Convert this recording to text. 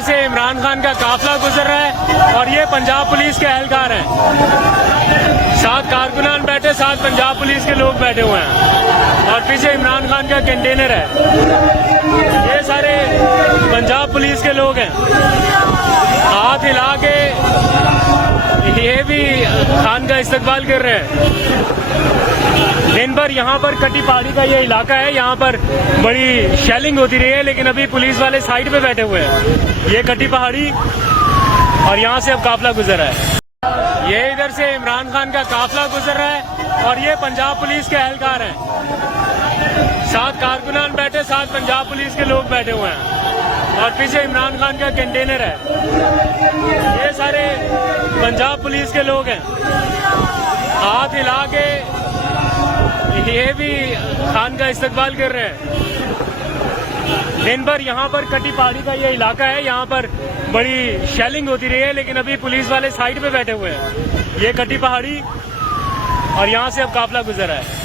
इधर से इमरान खान का काफिला गुजर रहा है और ये पंजाब पुलिस के एहलकार हैं। 7 कारकुनान बैठे, 7 पंजाब पुलिस के लोग बैठे हुए हैं और पीछे इमरान खान का कंटेनर है। ये सारे पंजाब पुलिस के लोग हैं। हाथ हिला के ये भी खान का इस्तकबाल कर रहे हैं। दिन भर यहाँ पर कटी पहाड़ी का ये इलाका है, यहाँ पर बड़ी शेलिंग होती रही है, लेकिन अभी पुलिस वाले साइड पे बैठे हुए हैं। ये कटी पहाड़ी और यहाँ से अब काफिला गुजर रहा है। ये इधर से इमरान खान का काफिला गुजर रहा है और ये पंजाब पुलिस के एहलकार हैं। 7 कारकुनान बैठे, 7 पंजाब पुलिस के लोग बैठे हुए हैं और पीछे इमरान खान का कंटेनर है। ये सारे पंजाब पुलिस के लोग हैं। हाथ हिला के ये भी खान का इस्तकबाल कर रहे हैं। दिन भर यहाँ पर कटी पहाड़ी का ये इलाका है, यहाँ पर बड़ी शेलिंग होती रही है, लेकिन अभी पुलिस वाले साइड पे बैठे हुए हैं। ये कटी पहाड़ी और यहाँ से अब काफिला गुजर रहा है।